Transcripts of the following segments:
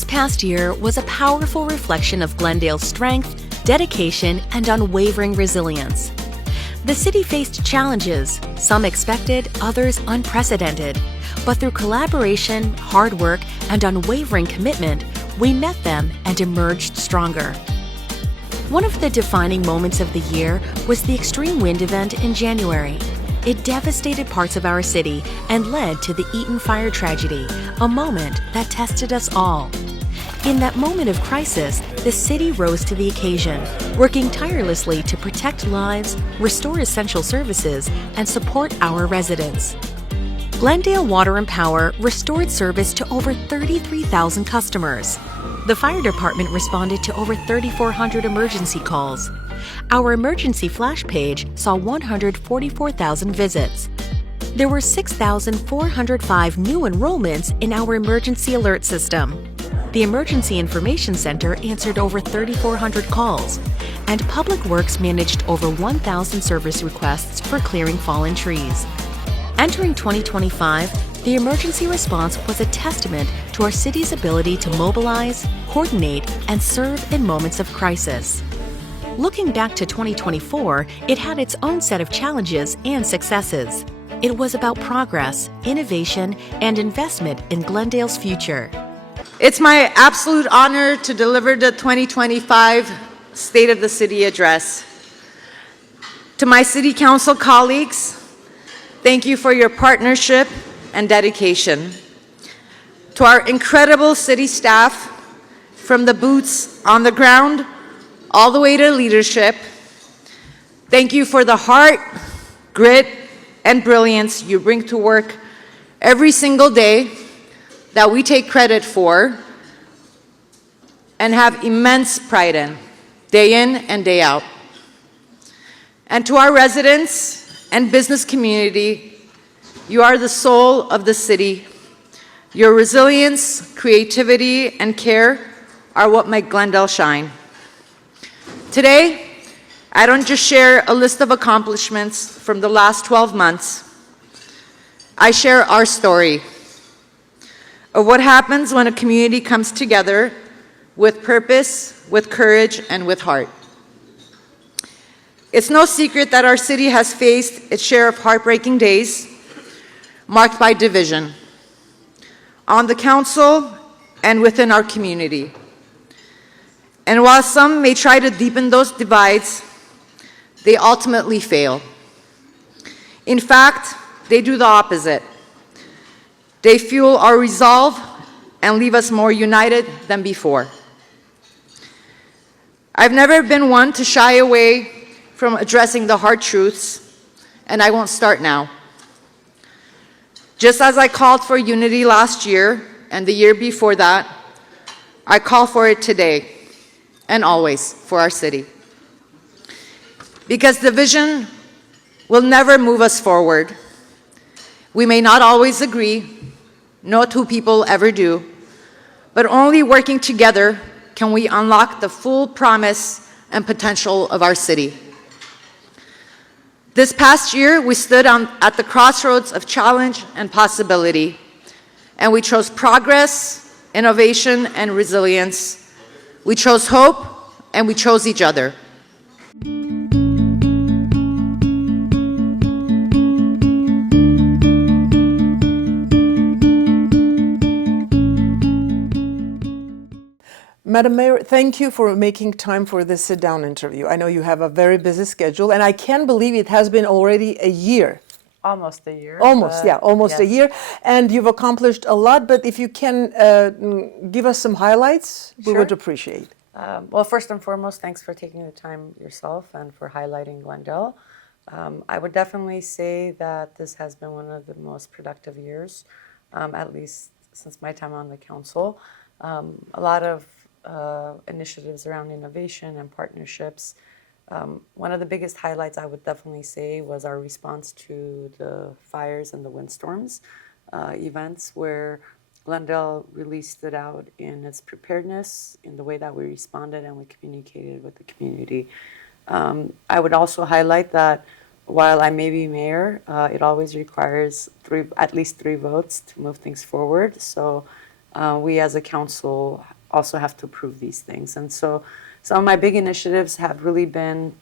This past year was a powerful reflection of Glendale's strength, dedication, and unwavering resilience. The city faced challenges, some expected, others unprecedented. But through collaboration, hard work, and unwavering commitment, we met them and emerged stronger. One of the defining moments of the year was the extreme wind event in January. It devastated parts of our city and led to the Eaton fire tragedy, a moment that tested us all. In that moment of crisis, the city rose to the occasion, working tirelessly to protect lives, restore essential services, and support our residents. Glendale Water and Power restored service to over 33,000 customers. The fire department responded to over 3,400 emergency calls. Our emergency flash page saw 144,000 visits. There were 6,405 new enrollments in our emergency alert system. The Emergency Information Center answered over 3,400 calls, and Public Works managed over 1,000 service requests for clearing fallen trees. Entering 2025, the emergency response was a testament to our city's ability to mobilize, coordinate, and serve in moments of crisis. Looking back to 2024, it had its own set of challenges and successes. It was about progress, innovation, and investment in Glendale's future. It's my absolute honor to deliver the 2025 State of the City Address. To my City Council colleagues, thank you for your partnership and dedication. To our incredible city staff, from the boots on the ground all the way to leadership, thank you for the heart, grit, and brilliance you bring to work every single day that we take credit for and have immense pride in, day in and day out. And to our residents and business community, you are the soul of the city. Your resilience, creativity, and care are what make Glendale shine. Today, I don't just share a list of accomplishments from the last 12 months. I share our story of what happens when a community comes together with purpose, with courage, and with heart. It's no secret that our city has faced its share of heartbreaking days, marked by division, on the council and within our community. And while some may try to deepen those divides, they ultimately fail. In fact, they do the opposite. They fuel our resolve and leave us more united than before. I've never been one to shy away from addressing the hard truths, and I won't start now. Just as I called for unity last year and the year before that, I call for it today and always for our city. Because division will never move us forward. We may not always agree, no two people ever do, but only working together can we unlock the full promise and potential of our city. This past year, we stood at the crossroads of challenge and possibility, and we chose progress, innovation, and resilience. We chose hope, and we chose each other. Madam Mayor, thank you for making time for this sit-down interview. I know you have a very busy schedule, and I can't believe it has been already a year. Almost a year. Almost yes. a year. And you've accomplished a lot, but if you can give us some highlights, we would appreciate. Well, first and foremost, thanks for taking the time yourself and for highlighting Glendale. I would definitely say that this has been one of the most productive years, at least since my time on the council. A lot of initiatives around innovation and partnerships. One of the biggest highlights I would definitely say was our response to the fires and the windstorms events, where Glendale really stood out in its preparedness, in the way that we responded and we communicated with the community. I would also highlight that while I may be mayor, it always requires at least three votes to move things forward. So we as a council also have to approve these things. And so some of my big initiatives have really been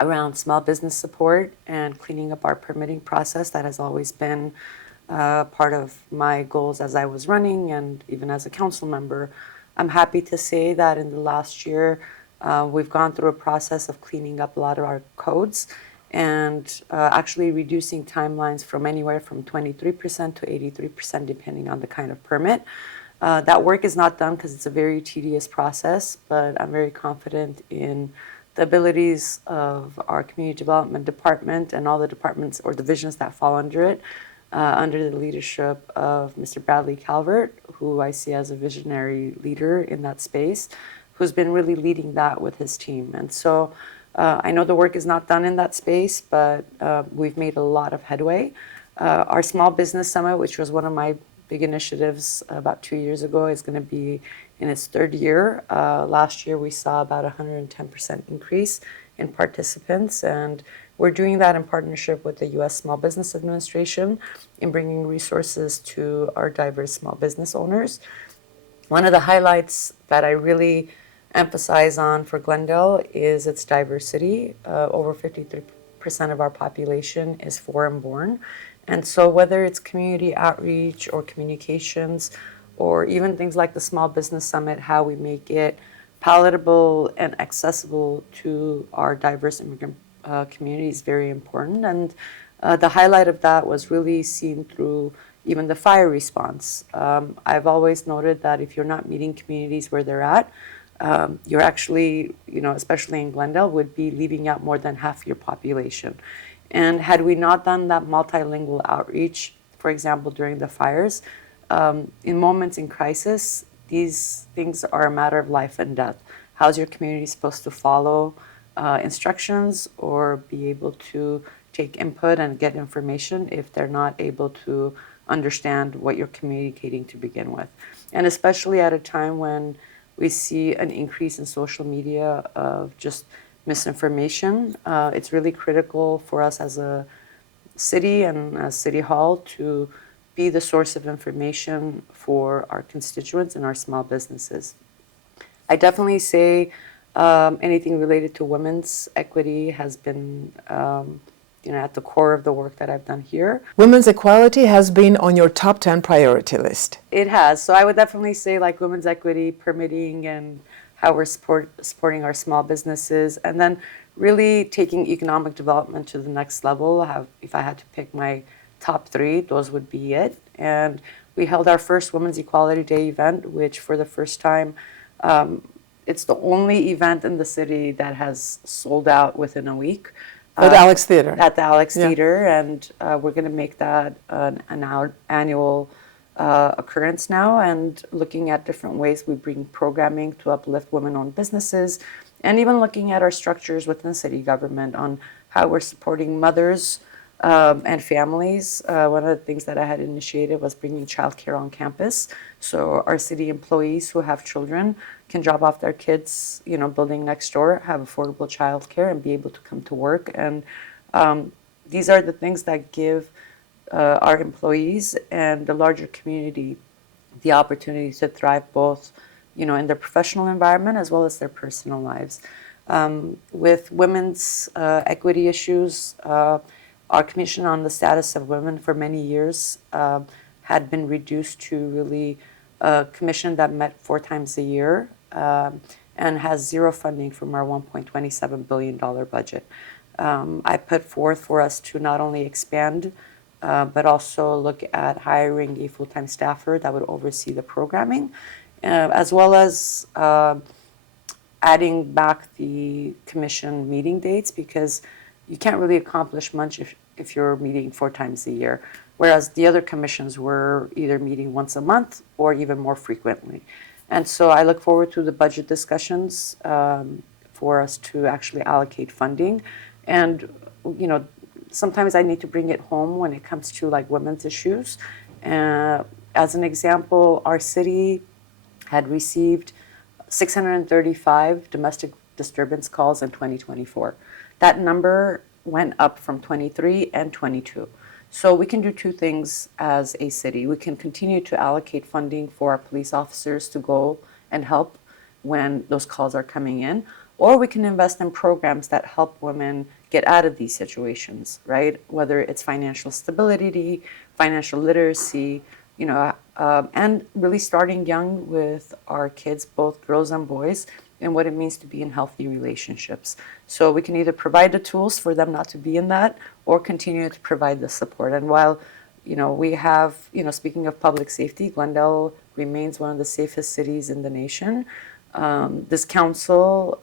around small business support and cleaning up our permitting process. That has always been part of my goals as I was running and even as a council member. I'm happy to say that in the last year, we've gone through a process of cleaning up a lot of our codes and actually reducing timelines from anywhere from 23% to 83%, depending on the kind of permit. That work is not done because it's a very tedious process, but I'm very confident in the abilities of our community development department and all the departments or divisions that fall under it, under the leadership of Mr. Bradley Calvert, who I see as a visionary leader in that space, who's been really leading that with his team. And so I know the work is not done in that space, but we've made a lot of headway. Our Small Business Summit, which was one of my big initiatives about 2 years ago, is going to be in its third year. Last year, we saw about 110% increase in participants, and we're doing that in partnership with the U.S. Small Business Administration in bringing resources to our diverse small business owners. One of the highlights that I really emphasize on for Glendale is its diversity. Over 53% of our population is foreign born. And so whether it's community outreach or communications or even things like the Small Business Summit, how we make it palatable and accessible to our diverse immigrant community is very important. And the highlight of that was really seen through even the fire response. I've always noted that if you're not meeting communities where they're at, you're actually, especially in Glendale, would be leaving out more than half your population. And had we not done that multilingual outreach, for example, during the fires, in moments in crisis, these things are a matter of life and death. How's your community supposed to follow instructions or be able to take input and get information if they're not able to understand what you're communicating to begin with? And especially at a time when we see an increase in social media of just misinformation, it's really critical for us as a city and as City Hall to be the source of information for our constituents and our small businesses. I definitely say anything related to women's equity has been at the core of the work that I've done here. Women's equality has been on your top 10 priority list. It has. So I would definitely say like women's equity, permitting, and how we're supporting our small businesses, and then really taking economic development to the next level. If I had to pick my top three, those would be it. And we held our first Women's Equality Day event, which for the first time, it's the only event in the city that has sold out within a week. At Alex Theater. At the Alex Theater, and we're going to make that an annual occurrence now, and looking at different ways we bring programming to uplift women-owned businesses, and even looking at our structures within city government on how we're supporting mothers and families. One of the things that I had initiated was bringing childcare on campus, so our city employees who have children can drop off their kids, building next door, have affordable childcare, and be able to come to work. And these are the things that give our employees and the larger community the opportunity to thrive both, in their professional environment as well as their personal lives. With women's equity issues, our Commission on the Status of Women for many years had been reduced to really a commission that met 4 times a year and has zero funding from our $1.27 billion budget. I put forth for us to not only expand but also look at hiring a full-time staffer that would oversee the programming, as well as adding back the commission meeting dates, because you can't really accomplish much if you're meeting 4 times a year, whereas the other commissions were either meeting once a month or even more frequently. And so I look forward to the budget discussions for us to actually allocate funding. And, sometimes I need to bring it home when it comes to like women's issues. As an example, our city had received 635 domestic disturbance calls in 2024. That number went up from 23 and 22. So we can do two things as a city. We can continue to allocate funding for our police officers to go and help when those calls are coming in, or we can invest in programs that help women get out of these situations, right? Whether it's financial stability, financial literacy, and really starting young with our kids, both girls and boys, and what it means to be in healthy relationships. So we can either provide the tools for them not to be in that, or continue to provide the support. And while, we have, speaking of public safety, Glendale remains one of the safest cities in the nation. This council,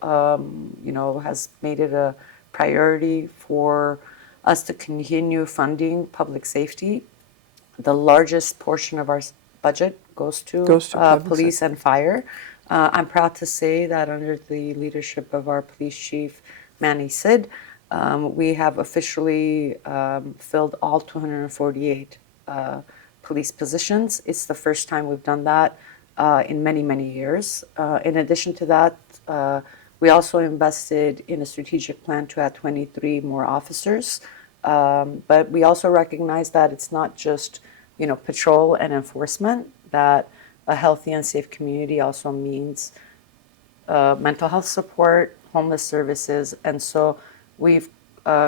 has made it a priority for us to continue funding public safety. The largest portion of our budget goes to police and fire. I'm proud to say that under the leadership of our police chief, Manny Sid, we have officially filled all 248 police positions. It's the first time we've done that in many, many years. In addition to that, we also invested in a strategic plan to add 23 more officers. But we also recognize that it's not just, patrol and enforcement, that a healthy and safe community also means mental health support, homeless services. And so we've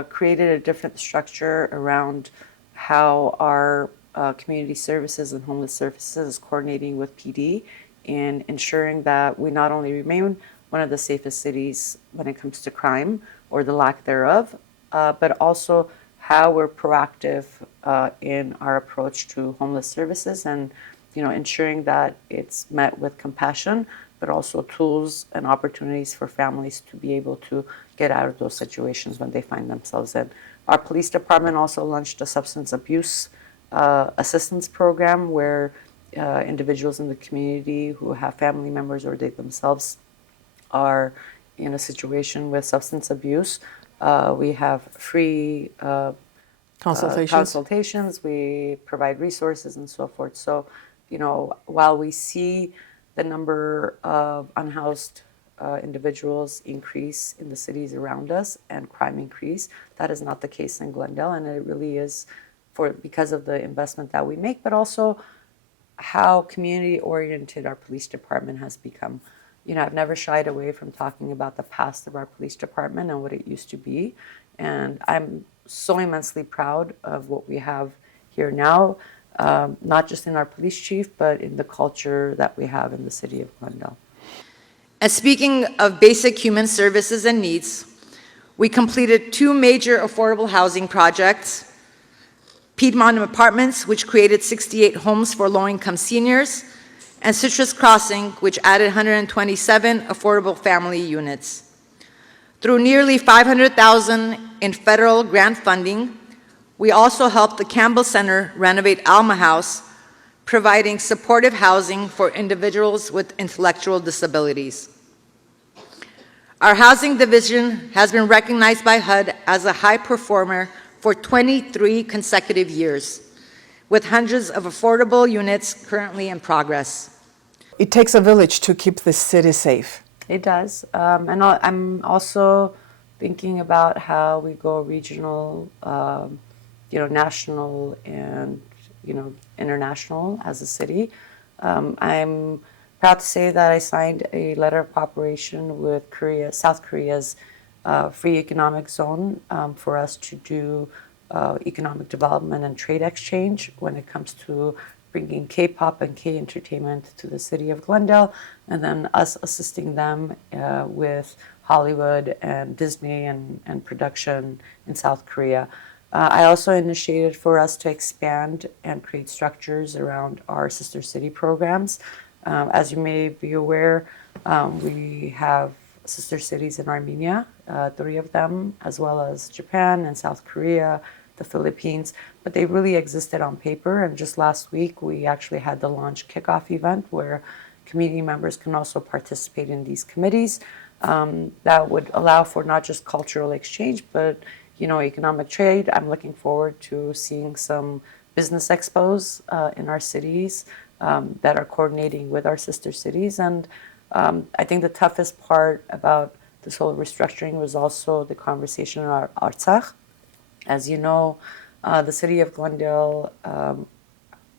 created a different structure around how our community services and homeless services is coordinating with PD and ensuring that we not only remain one of the safest cities when it comes to crime or the lack thereof, but also how we're proactive in our approach to homeless services and ensuring that it's met with compassion, but also tools and opportunities for families to be able to get out of those situations when they find themselves in. Our police department also launched a substance abuse assistance program where individuals in the community who have family members or they themselves are in a situation with substance abuse. We have free consultations, we provide resources and so forth. So, while we see the number of unhoused individuals increase in the cities around us and crime increase, that is not the case in Glendale, and it really is because of the investment that we make, but also how community-oriented our police department has become. I've never shied away from talking about the past of our police department and what it used to be, and I'm so immensely proud of what we have here now, not just in our police chief, but in the culture that we have in the city of Glendale. And speaking of basic human services and needs, we completed 2 major affordable housing projects: Piedmont Apartments, which created 68 homes for low-income seniors, and Citrus Crossing, which added 127 affordable family units. Through nearly $500,000 in federal grant funding, we also helped the Campbell Center renovate Alma House, providing supportive housing for individuals with intellectual disabilities. Our housing division has been recognized by HUD as a high performer for 23 consecutive years, with hundreds of affordable units currently in progress. It takes a village to keep this city safe. It does. And I'm also thinking about how we go regional, national, and, international as a city. I'm proud to say that I signed a letter of cooperation with South Korea's free economic zone for us to do economic development and trade exchange when it comes to bringing K-pop and K-entertainment to the city of Glendale, and then us assisting them with Hollywood and Disney and production in South Korea. I also initiated for us to expand and create structures around our sister city programs. As you may be aware, we have sister cities in Armenia, 3 of them, as well as Japan and South Korea, the Philippines, but they really existed on paper. And just last week, we actually had the launch kickoff event where community members can also participate in these committees. That would allow for not just cultural exchange, but economic trade. I'm looking forward to seeing some business expos in our cities that are coordinating with our sister cities. And I think the toughest part about this whole restructuring was also the conversation on our Artsakh. As you know, The city of Glendale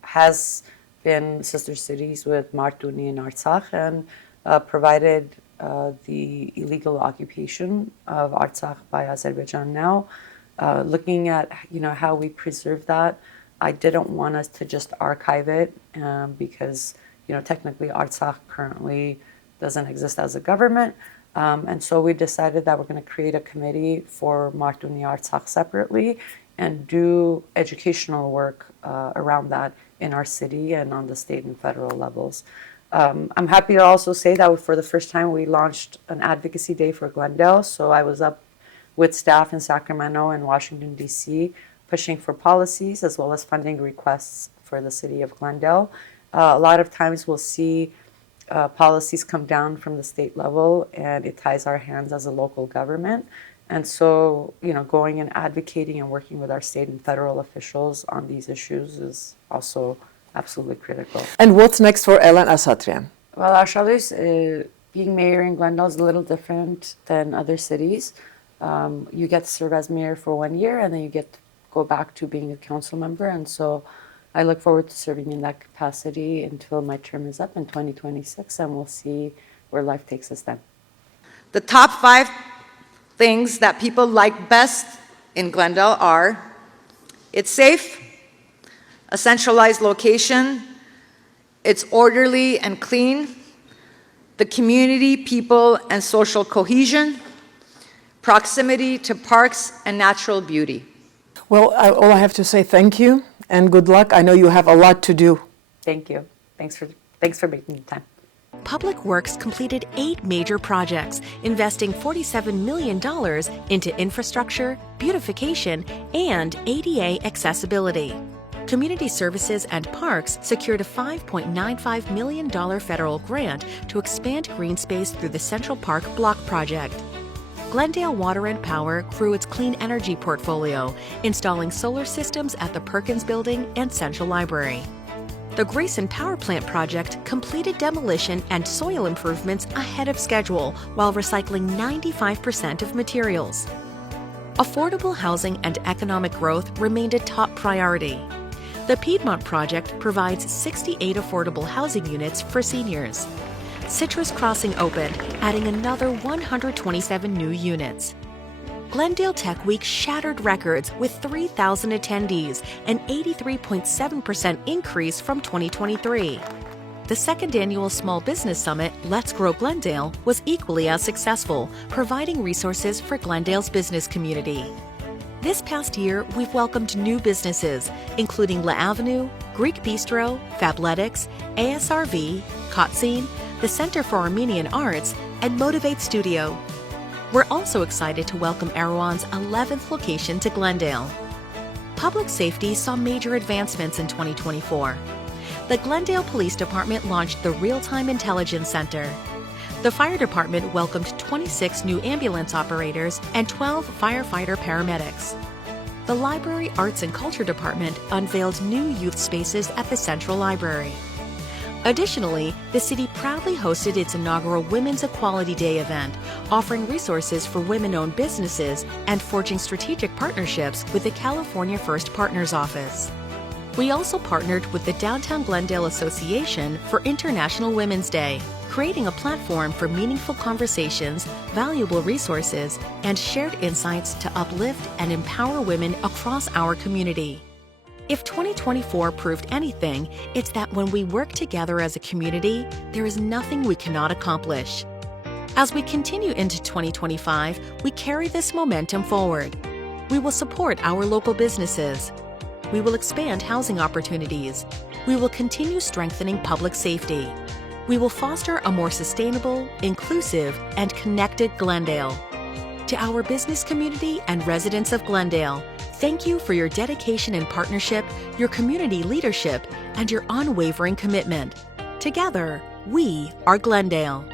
has been sister cities with Martuni and Artsakh and provided the illegal occupation of Artsakh by Azerbaijan now. Looking at how we preserve that, I didn't want us to just archive it because technically Artsakh currently doesn't exist as a government. And so we decided that we're going to create a committee for Martuni Artsakh separately and do educational work around that in our city and on the state and federal levels. I'm happy to also say that for the first time we launched an advocacy day for Glendale. So I was up with staff in Sacramento and Washington, D.C., pushing for policies as well as funding requests for the city of Glendale. A lot of times we'll see policies come down from the state level and it ties our hands as a local government. And so, going and advocating and working with our state and federal officials on these issues is also absolutely critical. And what's next for Elen Asatryan? Well, Arshalish, being mayor in Glendale is a little different than other cities. You get to serve as mayor for 1 year and then you get to go back to being a council member. And so I look forward to serving in that capacity until my term is up in 2026, and we'll see where life takes us then. The top 5 things that people like best in Glendale are: it's safe, a centralized location, it's orderly and clean, the community, people, and social cohesion, proximity to parks and natural beauty. Well, all I have to say, thank you and good luck. I know you have a lot to do. Thank you. Thanks for making the time. Public Works completed 8 major projects, investing $47 million into infrastructure, beautification, and ADA accessibility. Community Services and Parks secured a $5.95 million federal grant to expand green space through the Central Park Block Project. Glendale Water and Power grew its clean energy portfolio, installing solar systems at the Perkins Building and Central Library. The Grayson Power Plant project completed demolition and soil improvements ahead of schedule while recycling 95% of materials. Affordable housing and economic growth remained a top priority. The Piedmont project provides 68 affordable housing units for seniors. Citrus Crossing opened, adding another 127 new units. Glendale Tech Week shattered records with 3,000 attendees, an 83.7% increase from 2023. The second annual Small Business Summit, Let's Grow Glendale, was equally as successful, providing resources for Glendale's business community. This past year, we've welcomed new businesses, including La Avenue, Greek Bistro, Fabletics, ASRV, Kotzine, the Center for Armenian Arts, and Motivate Studio. We're also excited to welcome Erewhon's 11th location to Glendale. Public safety saw major advancements in 2024. The Glendale Police Department launched the Real-Time Intelligence Center. The Fire Department welcomed 26 new ambulance operators and 12 firefighter paramedics. The Library Arts and Culture Department unveiled new youth spaces at the Central Library. Additionally, the city proudly hosted its inaugural Women's Equality Day event, offering resources for women-owned businesses and forging strategic partnerships with the California First Partners Office. We also partnered with the Downtown Glendale Association for International Women's Day, creating a platform for meaningful conversations, valuable resources, and shared insights to uplift and empower women across our community. If 2024 proved anything, it's that when we work together as a community, there is nothing we cannot accomplish. As we continue into 2025, we carry this momentum forward. We will support our local businesses. We will expand housing opportunities. We will continue strengthening public safety. We will foster a more sustainable, inclusive, and connected Glendale. To our business community and residents of Glendale, thank you for your dedication and partnership, your community leadership, and your unwavering commitment. Together, we are Glendale.